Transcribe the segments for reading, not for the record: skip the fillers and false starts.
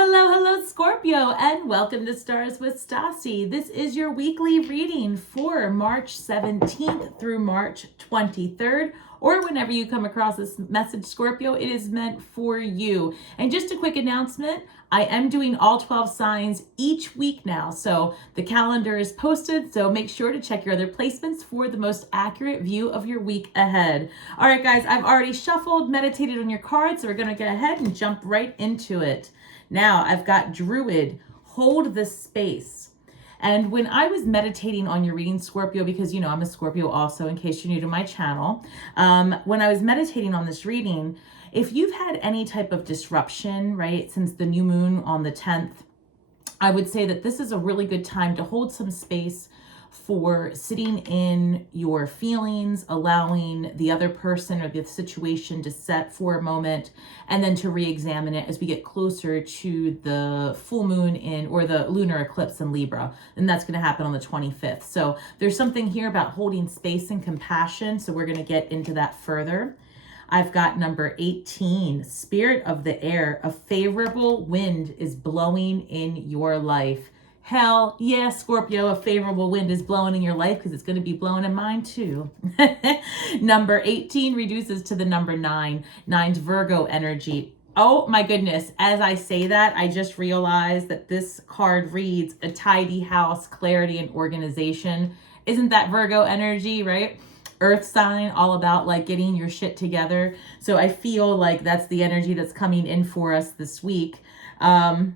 Hello, Scorpio, and welcome to Stars with Stasi. This is your weekly reading for March 17th through March 23rd, or whenever you come across this message, Scorpio, it is meant for you. And just a quick announcement, I am doing all 12 signs each week now, so the calendar is posted, so make sure to check your other placements for the most accurate view of your week ahead. All right, guys, I've already shuffled, meditated on your cards, so we're going to go ahead and jump right into it. Now I've got Druid, hold the space. And when I was meditating on your reading, Scorpio, because you know I'm a Scorpio also, in case you're new to my channel, when I was meditating on this reading, if you've had any type of disruption, right, since the new moon on the 10th, I would say that this is a really good time to hold some space for sitting in your feelings, allowing the other person or the situation to set for a moment, and then to re-examine it as we get closer to the full moon or the lunar eclipse in Libra. And that's going to happen on the 25th. So there's something here about holding space and compassion. So we're going to get into that further. I've got number 18, Spirit of the Air. A favorable wind is blowing in your life. Hell yeah, Scorpio, a favorable wind is blowing in your life because it's going to be blowing in mine too. Number 18 reduces to the number 9. 9's Virgo energy. Oh my goodness. As I say that, I just realized that this card reads a tidy house, clarity, and organization. Isn't that Virgo energy, right? Earth sign, all about like getting your shit together. So I feel like that's the energy that's coming in for us this week. And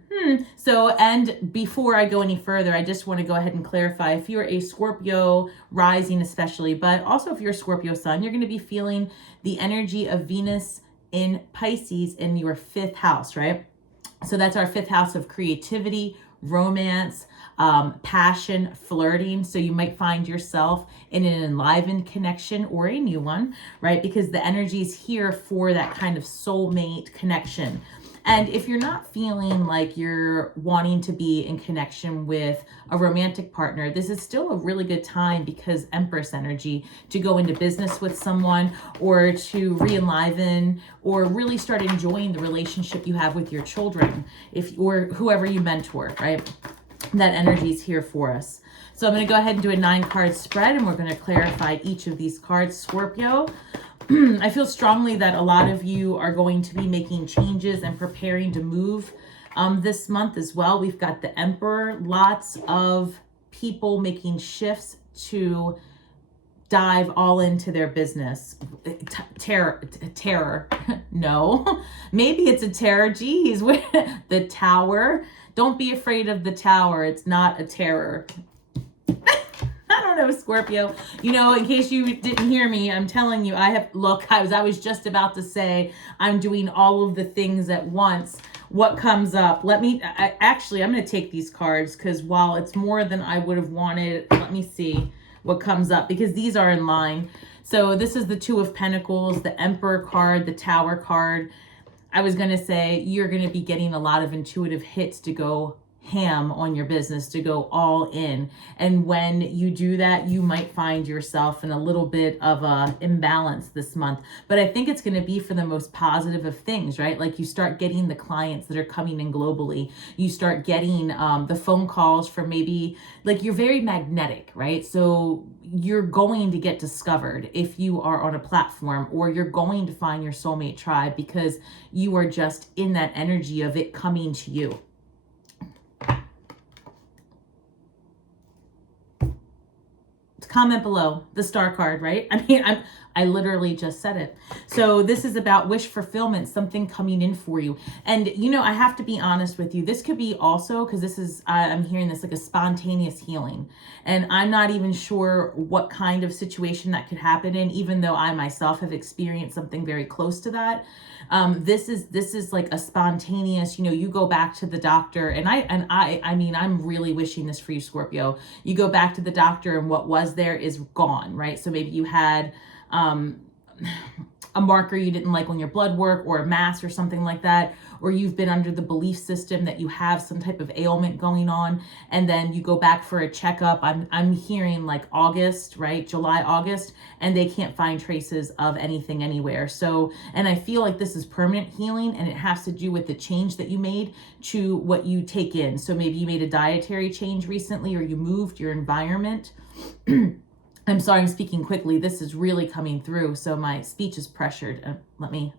before I go any further, I just want to go ahead and clarify, if you're a Scorpio rising especially, but also if you're a Scorpio sun, you're going to be feeling the energy of Venus in Pisces in your 5th house, right? So that's our 5th house of creativity, romance, passion, flirting. So you might find yourself in an enlivened connection or a new one, right? Because the energy is here for that kind of soulmate connection. And if you're not feeling like you're wanting to be in connection with a romantic partner, this is still a really good time, because Empress energy, to go into business with someone or to re-enliven or really start enjoying the relationship you have with your children, or whoever you mentor, right? That energy is here for us. So I'm going to go ahead and do a 9-card spread, and we're going to clarify each of these cards, Scorpio. I feel strongly that a lot of you are going to be making changes and preparing to move this month as well. We've got the Emperor, lots of people making shifts to dive all into their business. Terror. No, maybe it's a terror. Geez, the Tower. Don't be afraid of the Tower. It's not a terror. I don't know, Scorpio. You know, in case you didn't hear me, I'm telling you, I was just about to say I'm doing all of the things at once. What comes up? I'm going to take these cards, because while it's more than I would have wanted, let me see what comes up, because these are in line. So this is the 2 of Pentacles, the Emperor card, the Tower card. I was going to say you're going to be getting a lot of intuitive hits to go ham on your business, to go all in. And when you do that, you might find yourself in a little bit of a imbalance this month. But I think it's going to be for the most positive of things, right? Like you start getting the clients that are coming in globally. You start getting the phone calls from, maybe like, you're very magnetic, right? So you're going to get discovered if you are on a platform, or you're going to find your soulmate tribe, because you are just in that energy of it coming to you. Comment below the star card, right? I mean, I literally just said it. So this is about wish fulfillment, something coming in for you. And, you know, I have to be honest with you. This could be also, because this is, I'm hearing this like a spontaneous healing. And I'm not even sure what kind of situation that could happen in, even though I myself have experienced something very close to that. This is like a spontaneous, you know, you go back to the doctor, and I mean, I'm really wishing this for you, Scorpio. You go back to the doctor, and what was there is gone, right? So maybe you had, a marker you didn't like on your blood work or a mass or something like that, or you've been under the belief system that you have some type of ailment going on, and then you go back for a checkup. I'm hearing like August, right? July, August, and they can't find traces of anything anywhere. So, and I feel like this is permanent healing, and it has to do with the change that you made to what you take in. So maybe you made a dietary change recently, or you moved your environment. I'm sorry, I'm speaking quickly. This is really coming through, so my speech is pressured. Let me...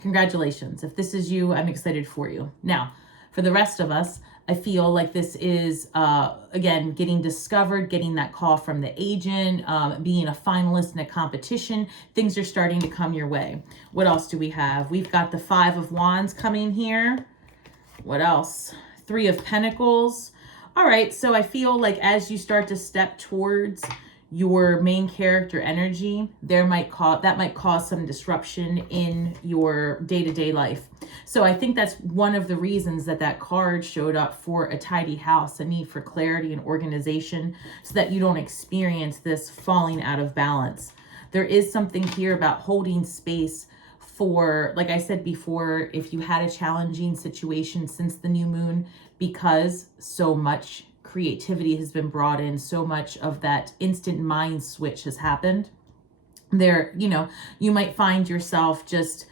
Congratulations. If this is you, I'm excited for you. Now, for the rest of us, I feel like this is, again, getting discovered, getting that call from the agent, being a finalist in a competition. Things are starting to come your way. What else do we have? We've got the 5 of Wands coming here. What else? 3 of Pentacles. All right, so I feel like as you start to step towards your main character energy, that might cause some disruption in your day-to-day life. So I think that's one of the reasons that card showed up for a tidy house, a need for clarity and organization, so that you don't experience this falling out of balance. There is something here about holding space for, like I said before, if you had a challenging situation since the new moon, because so much creativity has been brought in, so much of that instant mind switch has happened there, you might find yourself just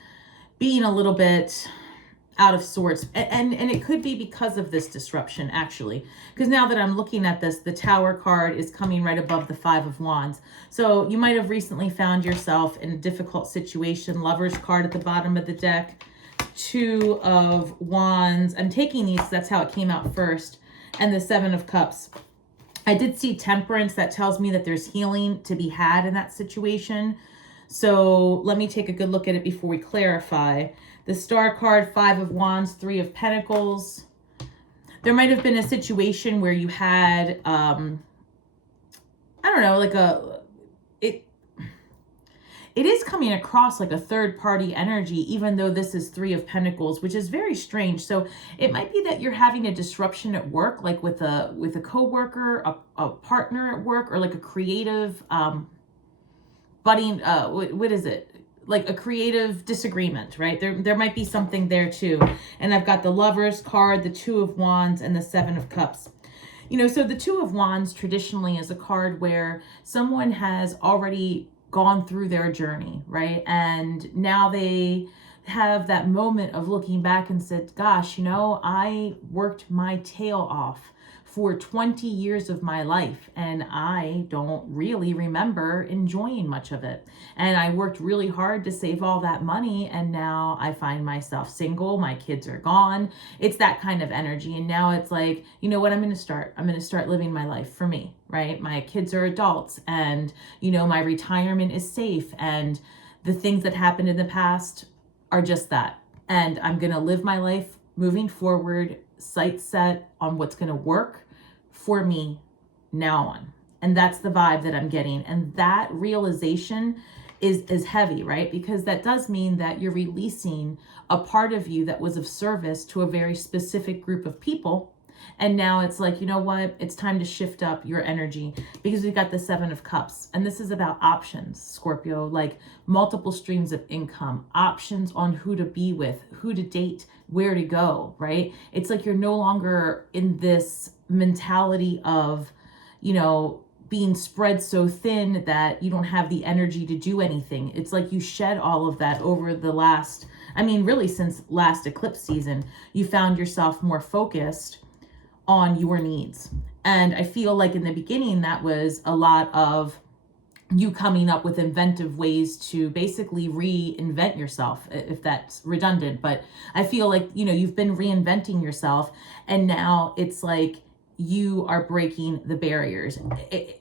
being a little bit out of sorts, and it could be because of this disruption, actually, because now that I'm looking at this, the Tower card is coming right above the 5 of Wands. So you might have recently found yourself in a difficult situation. Lover's card at the bottom of the deck, 2 of Wands. I'm taking these, that's how it came out first, and the 7 of Cups. I did see Temperance. That tells me that there's healing to be had in that situation. So let me take a good look at it before we clarify. The Star card, 5 of Wands, 3 of Pentacles. There might have been a situation where you had, I don't know, like it is coming across like a third party energy, even though this is 3 of Pentacles, which is very strange. So it might be that you're having a disruption at work, like with a coworker, a partner at work, or like a creative, budding, what is it? Like a creative disagreement, right? There might be something there too. And I've got the Lover's card, the 2 of Wands, and the 7 of Cups. So the 2 of Wands traditionally is a card where someone has already gone through their journey, right? And now they have that moment of looking back and said, gosh, I worked my tail off for 20 years of my life, and I don't really remember enjoying much of it. And I worked really hard to save all that money, and now I find myself single, my kids are gone. It's that kind of energy. And now it's like, you know what, I'm going to start living my life for me, right? My kids are adults, and my retirement is safe, and the things that happened in the past are just that. And I'm going to live my life moving forward, sights set on what's going to work for me now on. And that's the vibe that I'm getting. And that realization is heavy, right? Because that does mean that you're releasing a part of you that was of service to a very specific group of people. And now it's like, you know what? It's time to shift up your energy, because we've got the 7 of Cups. And this is about options, Scorpio, like multiple streams of income, options on who to be with, who to date, where to go, right? It's like you're no longer in this mentality of, being spread so thin that you don't have the energy to do anything. It's like you shed all of that over the last, really since last eclipse season. You found yourself more focused on your needs. And I feel like in the beginning, that was a lot of you coming up with inventive ways to basically reinvent yourself, if that's redundant. But I feel like, you've been reinventing yourself, and now it's like you are breaking the barriers,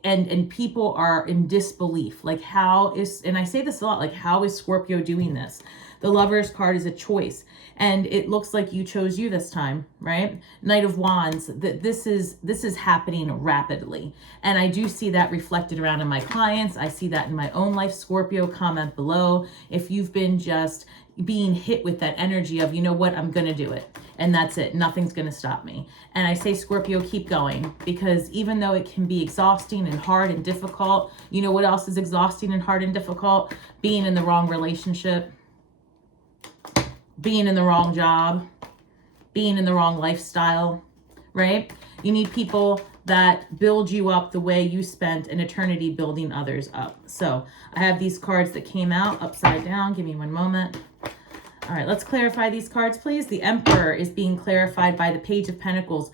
and people are in disbelief. Like, and I say this a lot, like, how is Scorpio doing this? The Lover's card is a choice, and it looks like you chose you this time, right? Knight of Wands, this is happening rapidly. And I do see that reflected around in my clients. I see that in my own life. Scorpio, comment below if you've been just being hit with that energy of, you know what, I'm going to do it. And that's it. Nothing's going to stop me. And I say, Scorpio, keep going, because even though it can be exhausting and hard and difficult, you know what else is exhausting and hard and difficult? Being in the wrong relationship, being in the wrong job, being in the wrong lifestyle, right? You need people that build you up the way you spent an eternity building others up. So I have these cards that came out upside down. Give me one moment. All right, let's clarify these cards, please. The Emperor is being clarified by the Page of Pentacles.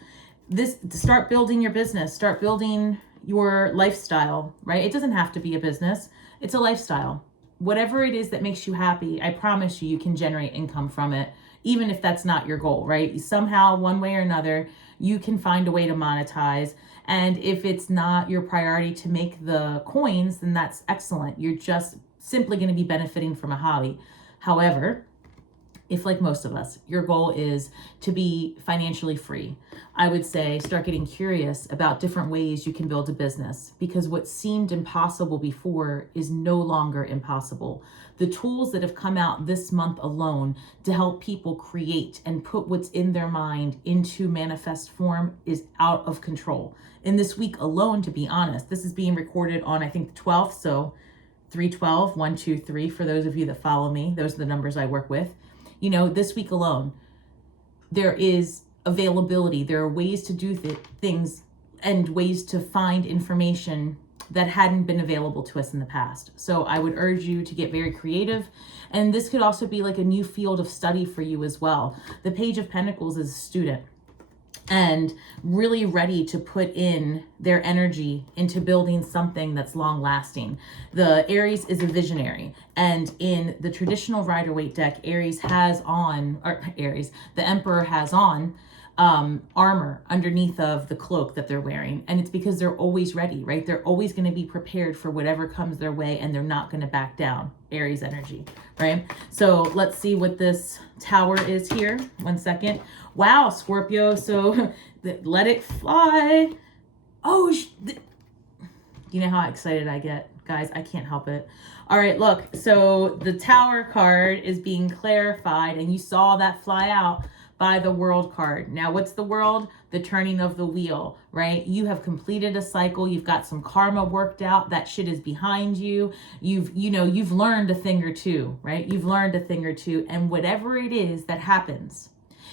This, to start building your business, start building your lifestyle, right? It doesn't have to be a business. It's a lifestyle. Whatever it is that makes you happy, I promise you, you can generate income from it, even if that's not your goal, right? Somehow, one way or another, you can find a way to monetize. And if it's not your priority to make the coins, then that's excellent. You're just simply going to be benefiting from a hobby. However, if, like most of us, your goal is to be financially free, I would say start getting curious about different ways you can build a business, because what seemed impossible before is no longer impossible. The tools that have come out this month alone to help people create and put what's in their mind into manifest form is out of control. In this week alone, to be honest, this is being recorded on, I think, the 12th, so 312, 1, 2, 3, for those of you that follow me, those are the numbers I work with. You know, this week alone, there is availability. There are ways to do things and ways to find information that hadn't been available to us in the past. So I would urge you to get very creative. And this could also be like a new field of study for you as well. The Page of Pentacles is a student and really ready to put in their energy into building something that's long lasting. The Aries is a visionary, and in the traditional Rider-Waite deck, the Emperor has on armor underneath of the cloak that they're wearing. And it's because they're always ready, right? They're always going to be prepared for whatever comes their way, and they're not going to back down. Aries energy, right? So let's see what this Tower is here. 1 second. Wow, Scorpio. So let it fly. Oh, you know how excited I get, guys. I can't help it. All right, look. So the Tower card is being clarified, and you saw that fly out by the World card. Now, what's the World? The turning of the wheel, right? You have completed a cycle. You've got some karma worked out. That shit is behind you. You've learned a thing or two, right? You've learned a thing or two, and whatever it is that happens,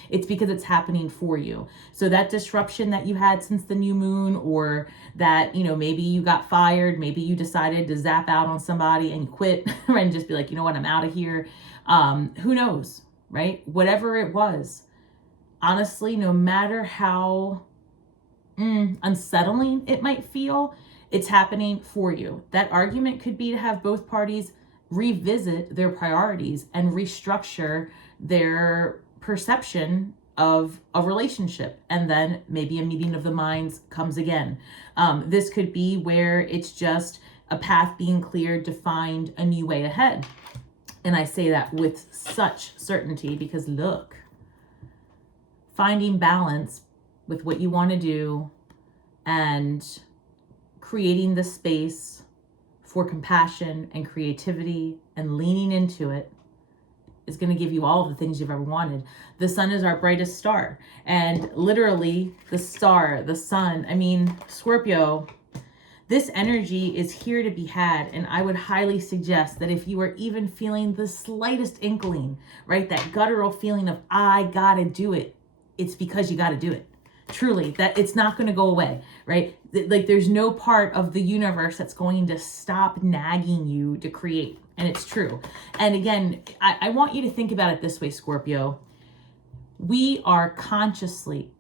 it's because it's happening for you. So that disruption that you had since the new moon, or that, maybe you got fired, maybe you decided to zap out on somebody and quit and just be like, you know what, I'm out of here. Who knows, right? Whatever it was, honestly, no matter how unsettling it might feel, it's happening for you. That argument could be to have both parties revisit their priorities and restructure their perception of a relationship, and then maybe a meeting of the minds comes again. This could be where it's just a path being cleared to find a new way ahead. And I say that with such certainty because look, finding balance with what you want to do and creating the space for compassion and creativity and leaning into it is going to give you all of the things you've ever wanted. The sun is our brightest star, and literally the star, the sun, Scorpio, this energy is here to be had. And I would highly suggest that if you are even feeling the slightest inkling, right, that guttural feeling of, I gotta do it, it's because you gotta do it. Truly, that it's not going to go away, right? Like there's no part of the universe that's going to stop nagging you to create. And it's true. And again, I want you to think about it this way, Scorpio. We are consciously,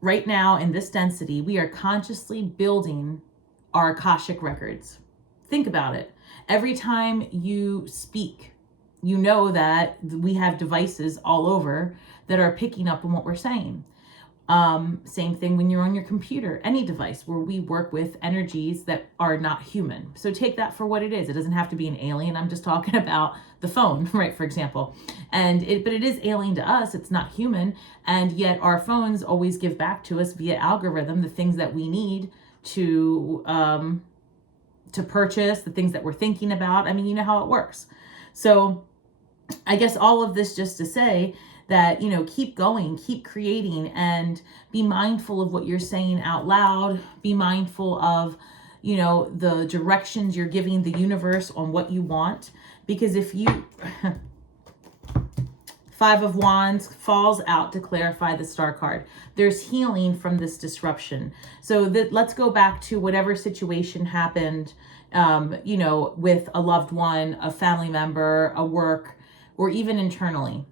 right now in this density, we are consciously building our Akashic records. Think about it. Every time you speak, you know that we have devices all over that are picking up on what we're saying. Same thing when you're on your computer, any device where we work with energies that are not human. So take that for what it is. It doesn't have to be an alien. I'm just talking about the phone, right? For example, but it is alien to us. It's not human. And yet our phones always give back to us via algorithm, the things that we need to purchase, the things that we're thinking about. You know how it works. So I guess all of this just to say that, keep going, keep creating, and be mindful of what you're saying out loud. Be mindful of, the directions you're giving the universe on what you want. Because if you, Five of Wands falls out to clarify the Star card. There's healing from this disruption. So let's go back to whatever situation happened, with a loved one, a family member, a work, or even internally.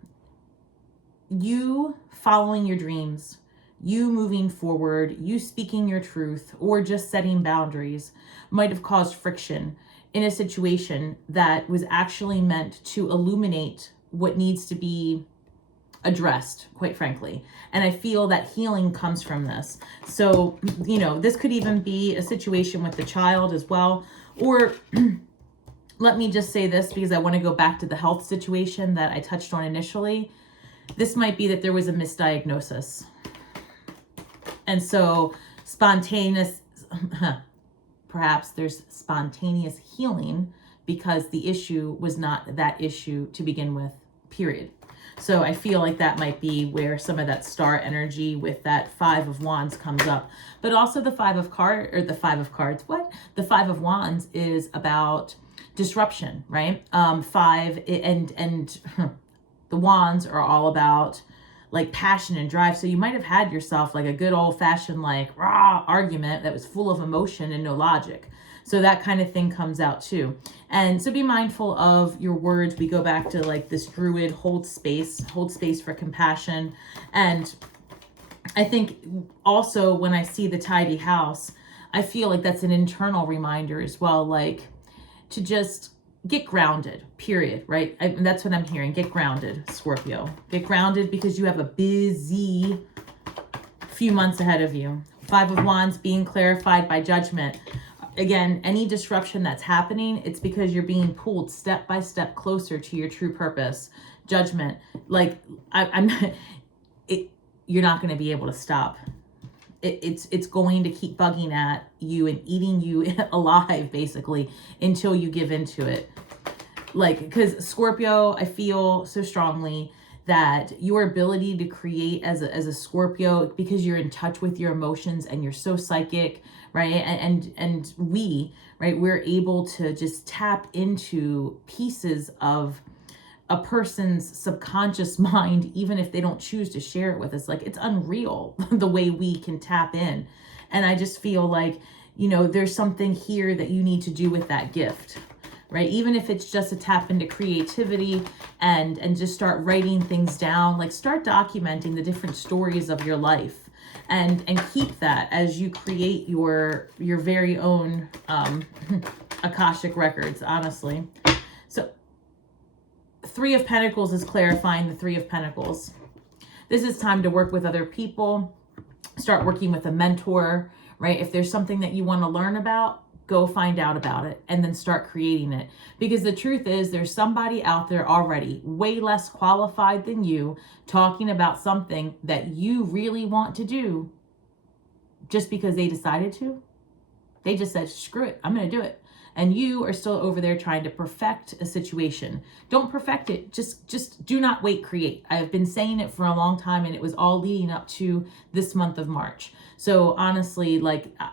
You following your dreams, you moving forward, you speaking your truth, or just setting boundaries might have caused friction in a situation that was actually meant to illuminate what needs to be addressed, quite frankly. And I feel that healing comes from this. So, this could even be a situation with the child as well. Or let me just say this, because I want to go back to the health situation that I touched on initially. This might be that there was a misdiagnosis. And so perhaps there's spontaneous healing because the issue was not that issue to begin with, period. So I feel like that might be where some of that star energy with that Five of Wands comes up. But also the Five of Wands is about disruption, right? Five and the wands are all about like passion and drive. So you might have had yourself like a good old fashioned like raw argument that was full of emotion and no logic. So that kind of thing comes out too. And so be mindful of your words. We go back to like this druid, hold space for compassion. And I think also when I see the tidy house, I feel like that's an internal reminder as well, like to just get grounded, period, right? That's what I'm hearing. Get grounded, Scorpio. Get grounded because you have a busy few months ahead of you. Five of Wands being clarified by judgment. Again, any disruption that's happening, it's because you're being pulled step by step closer to your true purpose. Judgment. Like, you're not going to be able to stop. It's going to keep bugging at you and eating you alive, basically, until you give into it. Like, because Scorpio, I feel so strongly that your ability to create as a Scorpio, because you're in touch with your emotions and you're so psychic, right? And we, right, we're able to just tap into pieces of a person's subconscious mind, even if they don't choose to share it with us. Like, it's unreal the way we can tap in. And I just feel like, there's something here that you need to do with that gift, right? Even if it's just a tap into creativity and just start writing things down, like start documenting the different stories of your life and keep that as you create your very own Akashic records, honestly. So Three of Pentacles is clarifying the Three of Pentacles. This is time to work with other people. Start working with a mentor, right? If there's something that you want to learn about, go find out about it and then start creating it. Because the truth is there's somebody out there already way less qualified than you talking about something that you really want to do just because they decided to. They just said, screw it, I'm going to do it. And you are still over there trying to perfect a situation. Don't perfect it. Just do not wait, create. I've been saying it for a long time, and it was all leading up to this month of March. So honestly,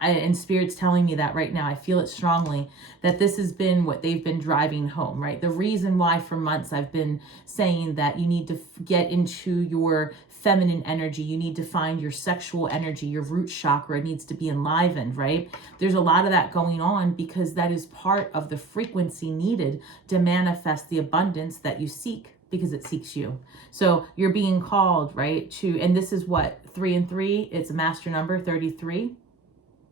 and Spirit's telling me that right now, I feel it strongly that this has been what they've been driving home, right? The reason why for months I've been saying that you need to get into your feminine energy, you need to find your sexual energy, your root chakra needs to be enlivened, right? There's a lot of that going on because that is part of the frequency needed to manifest the abundance that you seek, because it seeks you. So you're being called, right, and this is what, 3 and 3, it's a master number, 33.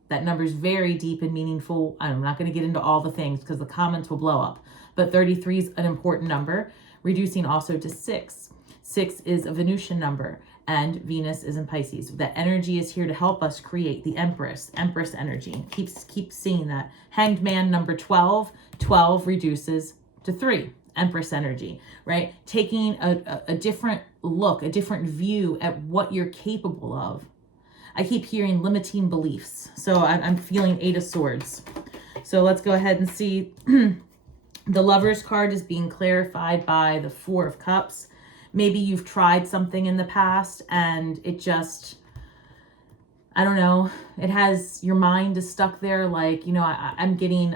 That number is very deep and meaningful. I'm not going to get into all the things because the comments will blow up, but 33 is an important number, reducing also to 6. 6 is a Venusian number, and Venus is in Pisces. That energy is here to help us create the Empress energy. Keep seeing that. Hanged Man number 12. 12 reduces to 3. Empress energy, right? Taking a different look, a different view at what you're capable of. I keep hearing limiting beliefs. So I'm feeling 8 of Swords. So let's go ahead and see The Lover's card is being clarified by the Four of Cups. Maybe you've tried something in the past and it just, I don't know, it has, your mind is stuck there. Like, you know, I'm getting,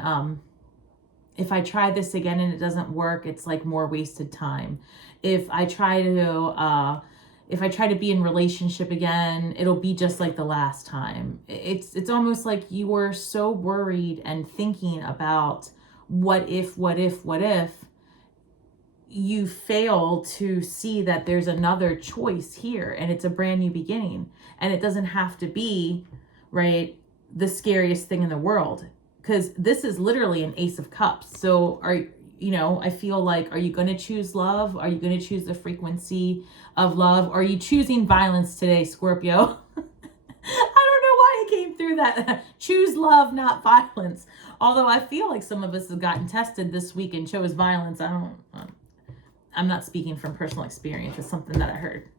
if I try this again and it doesn't work, it's like more wasted time. If I try to be in relationship again, it'll be just like the last time. It's almost like you were so worried and thinking about what if, you fail to see that there's another choice here and it's a brand new beginning. And it doesn't have to be, right, the scariest thing in the world, because this is literally an Ace of Cups. So I feel like, are you going to choose love? Are you going to choose the frequency of love? Are you choosing violence today, Scorpio? I don't know why it came through that. Choose love, not violence. Although I feel like some of us have gotten tested this week and chose violence. I'm not speaking from personal experience. It's something that I heard.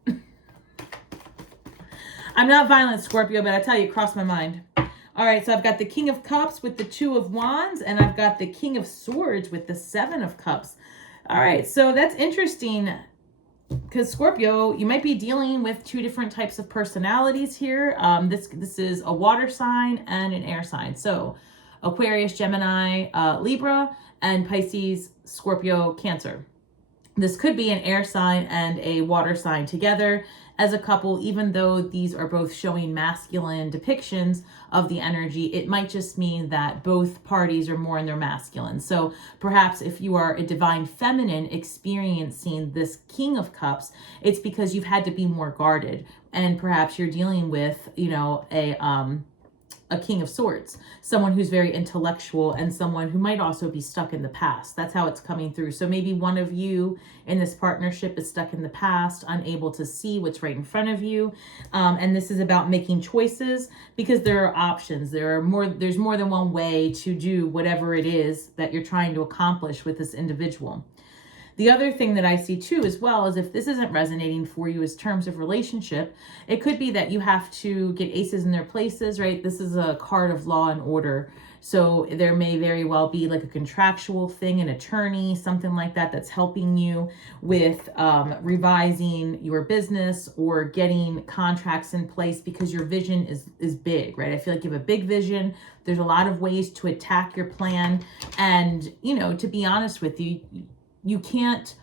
I'm not violent, Scorpio, but I tell you, it crossed my mind. All right, so I've got the King of Cups with the Two of Wands, and I've got the King of Swords with the Seven of Cups. All right, so that's interesting, because Scorpio, you might be dealing with two different types of personalities here. This is a water sign and an air sign. So Aquarius, Gemini, Libra, and Pisces, Scorpio, Cancer. This could be an air sign and a water sign together as a couple, even though these are both showing masculine depictions of the energy. It might just mean that both parties are more in their masculine. So perhaps if you are a divine feminine experiencing this King of Cups, it's because you've had to be more guarded. And perhaps you're dealing with, a King of Swords, someone who's very intellectual and someone who might also be stuck in the past. That's how it's coming through. So maybe one of you in this partnership is stuck in the past, unable to see what's right in front of you. And this is about making choices, because there are options. There's more than one way to do whatever it is that you're trying to accomplish with this individual. The other thing that I see too as well is, if this isn't resonating for you as terms of relationship, it could be that you have to get aces in their places, right? This is a card of law and order. So there may very well be like a contractual thing, an attorney, something like that, that's helping you with revising your business or getting contracts in place, because your vision is big, right? I feel like you have a big vision. There's a lot of ways to attack your plan. And, to be honest with you, you can't,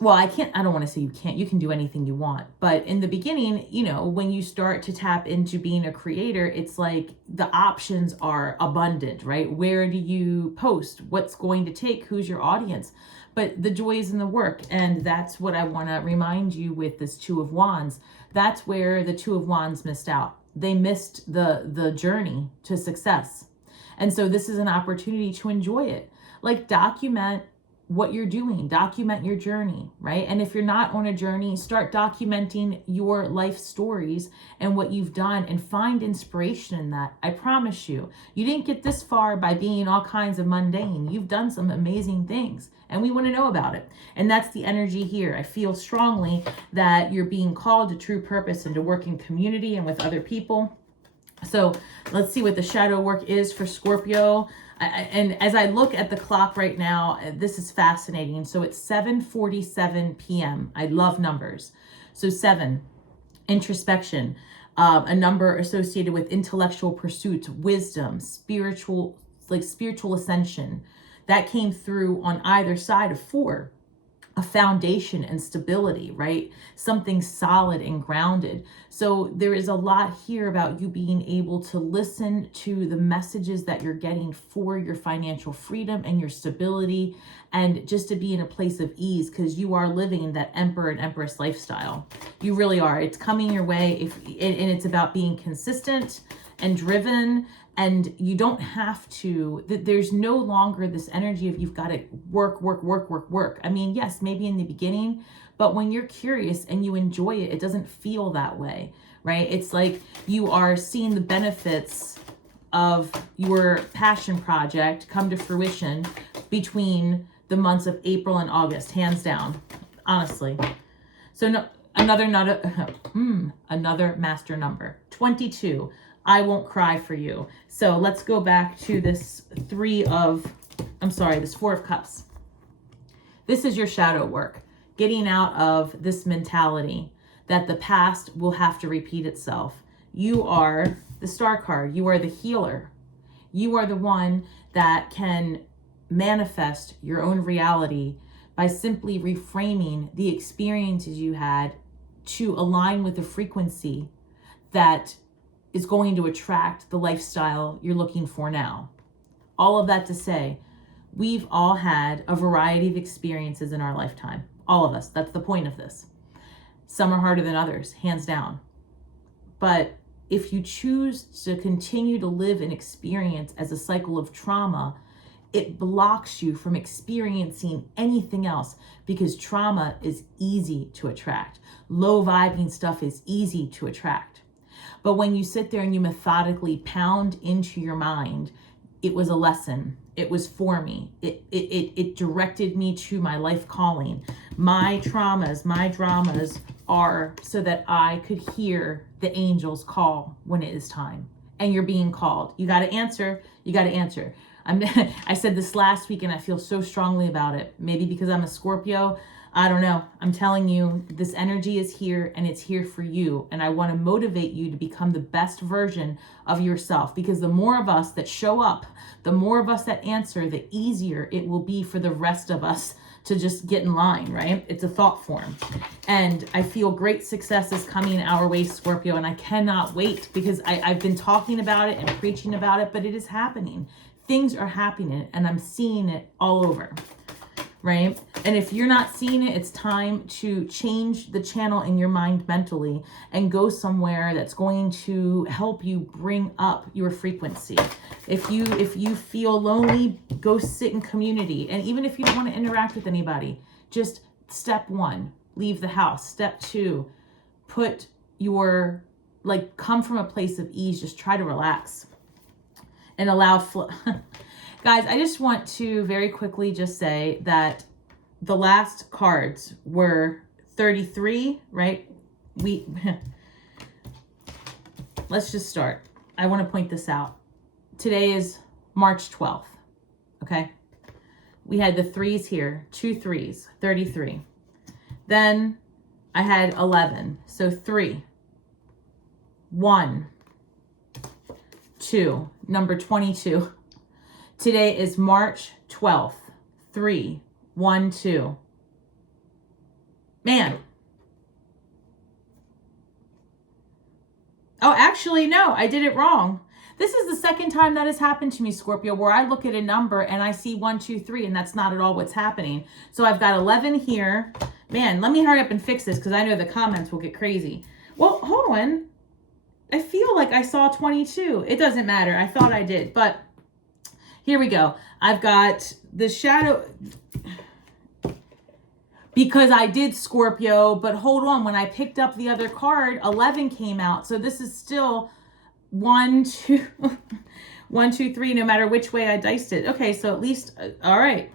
I don't want to say you can't, you can do anything you want. But in the beginning, when you start to tap into being a creator, it's like the options are abundant, right? Where do you post? What's going to take? Who's your audience? But the joy is in the work. And that's what I want to remind you with this Two of Wands. That's where the Two of Wands missed out. They missed the journey to success. And so this is an opportunity to enjoy it. Like, document what you're doing, document your journey, right? And if you're not on a journey, start documenting your life stories and what you've done, and find inspiration in that. I promise you, you didn't get this far by being all kinds of mundane. You've done some amazing things, and we want to know about it. And that's the energy here. I feel strongly that you're being called to true purpose and to work in community and with other people. So let's see what the shadow work is for Scorpio. And as I look at the clock right now, this is fascinating. So it's 7:47 p.m. I love numbers. So 7, introspection, a number associated with intellectual pursuits, wisdom, spiritual ascension. That came through on either side of 4. A foundation and stability, right? Something solid and grounded. So there is a lot here about you being able to listen to the messages that you're getting for your financial freedom and your stability, and just to be in a place of ease, because you are living that Emperor and Empress lifestyle. You really are. It's coming your way, and it's about being consistent and driven. And you don't have to, there's no longer this energy of you've got to work. I mean, yes, maybe in the beginning, but when you're curious and you enjoy it, it doesn't feel that way, right? It's like you are seeing the benefits of your passion project come to fruition between the months of April and August, hands down, honestly. So another master number, 22. I won't cry for you. So let's go back to this 3 of I'm sorry, this Four of Cups. This is your shadow work, getting out of this mentality that the past will have to repeat itself. You are the Star card. You are the healer. You are the one that can manifest your own reality by simply reframing the experiences you had to align with the frequency that is going to attract the lifestyle you're looking for now. All of that to say, we've all had a variety of experiences in our lifetime. All of us. That's the point of this. Some are harder than others, hands down. But if you choose to continue to live an experience as a cycle of trauma, it blocks you from experiencing anything else, because trauma is easy to attract. Low vibing stuff is easy to attract. But when you sit there and you methodically pound into your mind, it was a lesson. It was for me. It directed me to my life calling. My traumas, my dramas are so that I could hear the angels call when it is time. And you're being called. You got to answer. You got to answer. I said this last week and I feel so strongly about it. Maybe because I'm a Scorpio. I don't know. I'm telling you, this energy is here and it's here for you. And I want to motivate you to become the best version of yourself, because the more of us that show up, the more of us that answer, the easier it will be for the rest of us to just get in line, right? It's a thought form. And I feel great success is coming our way, Scorpio. And I cannot wait, because I've been talking about it and preaching about it, but it is happening. Things are happening and I'm seeing it all over, right? And if you're not seeing it, it's time to change the channel in your mind mentally and go somewhere that's going to help you bring up your frequency. If you feel lonely, go sit in community. And even if you don't want to interact with anybody, just step 1, leave the house. Step 2, come from a place of ease. Just try to relax and allow Guys, I just want to very quickly just say that the last cards were 33, right? Let's just start. I want to point this out. Today is March 12th, okay? We had the 3s here, 2 3s, 33. Then I had 11, so 3, 1, 2, number 22. Today is March 12th, 3, 1, 2. Man. Oh, actually, no, I did it wrong. This is the second time that has happened to me, Scorpio, where I look at a number and I see 1, 2, 3, and that's not at all what's happening. So I've got 11 here. Man, let me hurry up and fix this because I know the comments will get crazy. Well, hold on. I feel like I saw 22. It doesn't matter. I thought I did, but here we go. I've got the shadow, because I did Scorpio, but hold on. When I picked up the other card, 11 came out. So this is still 1, 2, 1, 2, 3, no matter which way I diced it. Okay, so at least, all right.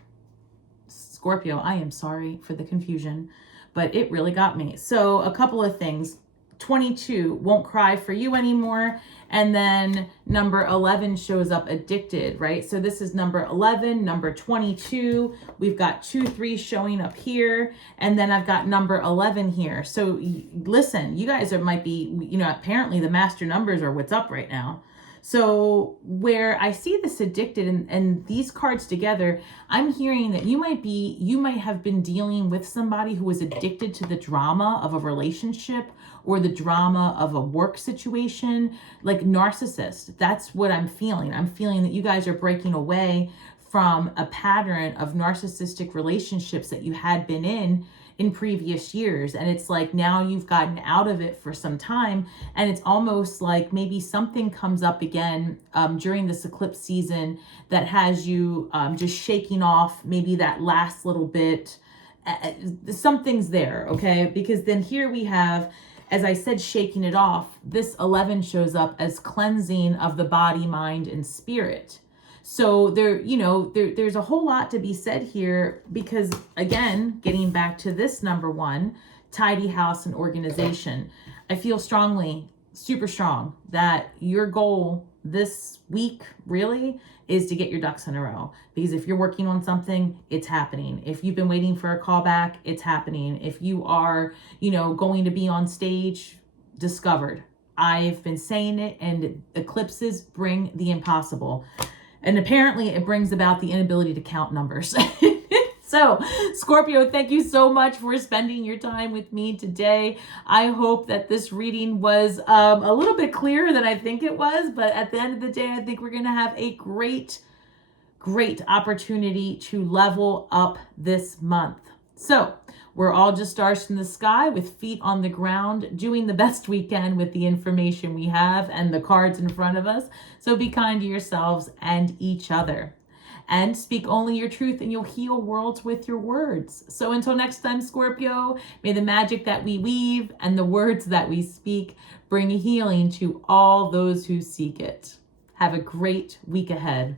Scorpio, I am sorry for the confusion, but it really got me. So a couple of things. 22, won't cry for you anymore. And then number 11 shows up, addicted, right? So this is number 11, number 22. We've got 2 3 showing up here. And then I've got number 11 here. So listen, you guys might be, apparently the master numbers are what's up right now. So where I see this addicted and these cards together, I'm hearing that you might have been dealing with somebody who was addicted to the drama of a relationship or the drama of a work situation, like narcissist. That's what I'm feeling. I'm feeling that you guys are breaking away from a pattern of narcissistic relationships that you had been in previous years. And it's like now you've gotten out of it for some time. And it's almost like maybe something comes up again during this eclipse season that has you just shaking off maybe that last little bit. Something's there, okay? Because then here we have, as I said, shaking it off. This 11 shows up as cleansing of the body, mind, and spirit. So there's a whole lot to be said here because, again, getting back to this number 1, tidy house and organization, I feel strongly, super strong, that your goal this week really is to get your ducks in a row, because if you're working on something, it's happening. If you've been waiting for a call back, it's happening. If you are, going to be on stage, discovered. I've been saying it, and eclipses bring the impossible. And apparently it brings about the inability to count numbers. So, Scorpio, thank you so much for spending your time with me today. I hope that this reading was a little bit clearer than I think it was, but at the end of the day, I think we're going to have a great opportunity to level up this month. So, we're all just stars in the sky with feet on the ground, doing the best we can with the information we have and the cards in front of us. So be kind to yourselves and each other. And speak only your truth, and you'll heal worlds with your words. So until next time, Scorpio, may the magic that we weave and the words that we speak bring healing to all those who seek it. Have a great week ahead.